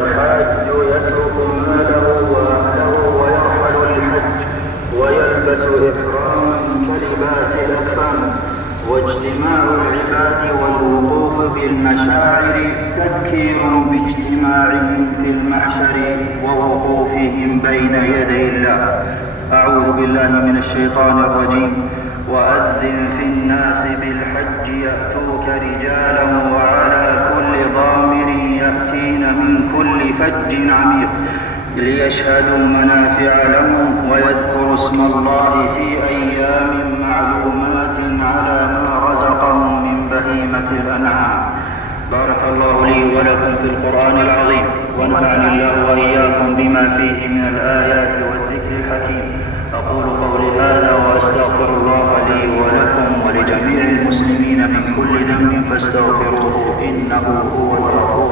والحاج يترك ماله وأهله ويرحل للحج ويلبس إحراما كلباس الأكفان. واجتماع العباد والوقوف بالمشاعر تذكير باجتماعهم في المحشر ووقوفهم بين يدي الله. أعوذ بالله من الشيطان الرجيم. وأذن في الناس بالحج يأتوك رجالا وعلى كل ضامر يأتين من كل فج عميق ليشهدوا منافع لهم ويذكروا اسم الله في أيام معلومات على ما رزقهم من بهيمة الأنعام. بارك الله لي ولكم في القرآن العظيم، ونفعني الله وإياكم بما فيه من الآيات والذكر الحكيم. أقول قولي هذا وأستغفر الله لي ولكم ولجميع المسلمين من كل ذنب فاستغفروه إنه هو الغفور